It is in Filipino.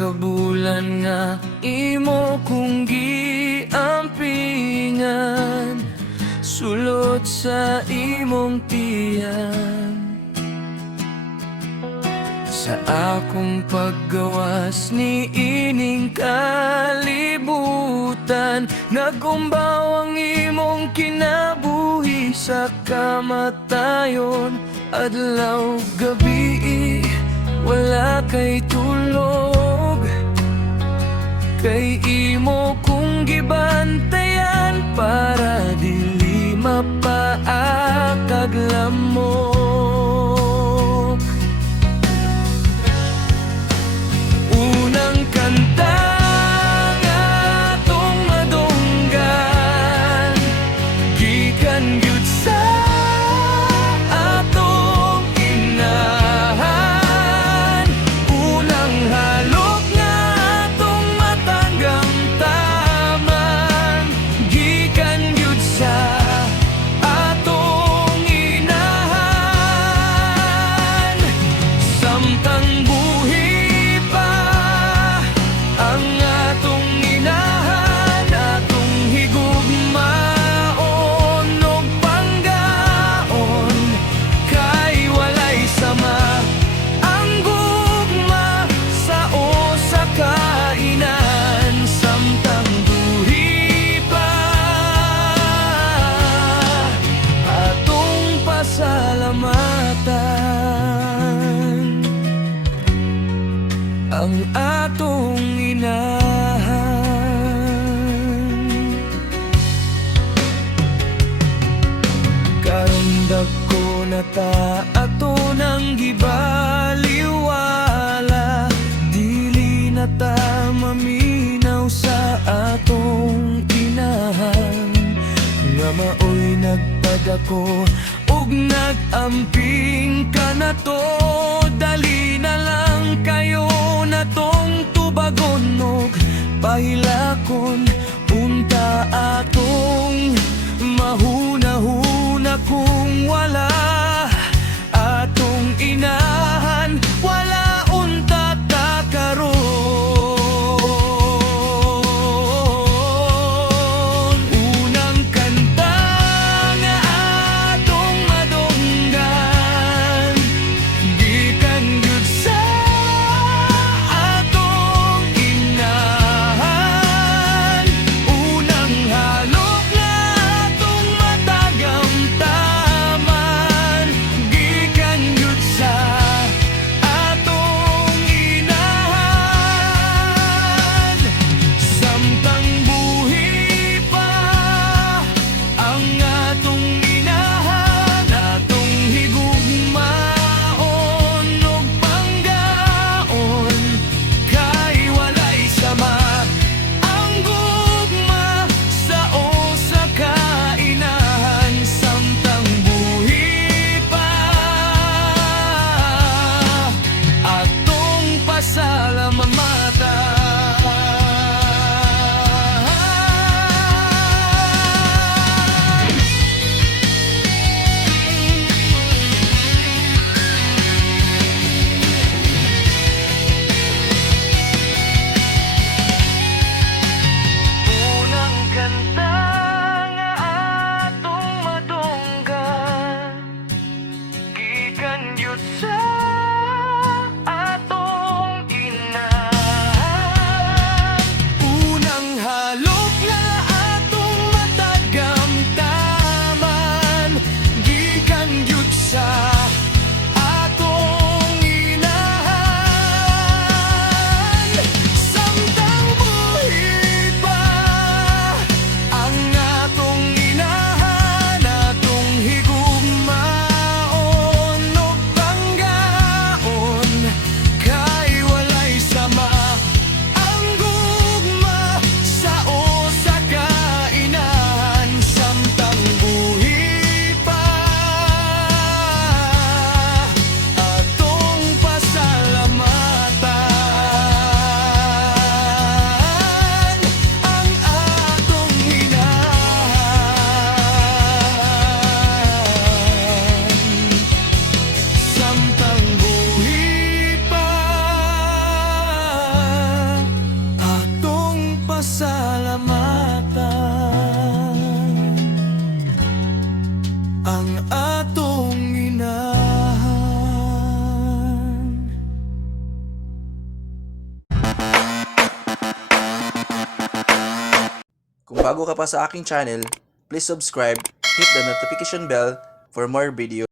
kabulan nga imo kong giampingan, sulod sa imong tiyan. Sa akong paggawas ni ining kalibutan, nagumbaw ang imong kinabuhi sa kamatayon. Adlaw gabi wala kay tulog, kay imo kong gibantayan para dili mapaakag lamok. Unang kanta nga atong madunggan, gikan gyud sa atong inahan. Unang halok nga atong matagamtaman, gikan gyud sa atong inahan. Samtang buhi pa ang atong inahan, atong higugmaon og panggaon, kay walay sama ang gugma sa usa ka inan. Samtang buhi pa atong pasalamatan ang atong inahan. Karon dako na ta ato nang gibaliwala, dili na ta maminaw sa atong inahan. Nga maoy nagpadako ug nag-amping ka na to, dali na lang kayo na tong tubagon og pahilakon. Unta atong mahuna-huna kung wala atong inahan, wala unta ta karon. Unang kanta nga atong madunggan, gikan gyud sa atong inahan. Unang halok nga atong matagamtaman, bago ka pa sa aking channel, please subscribe, hit the notification bell for more videos.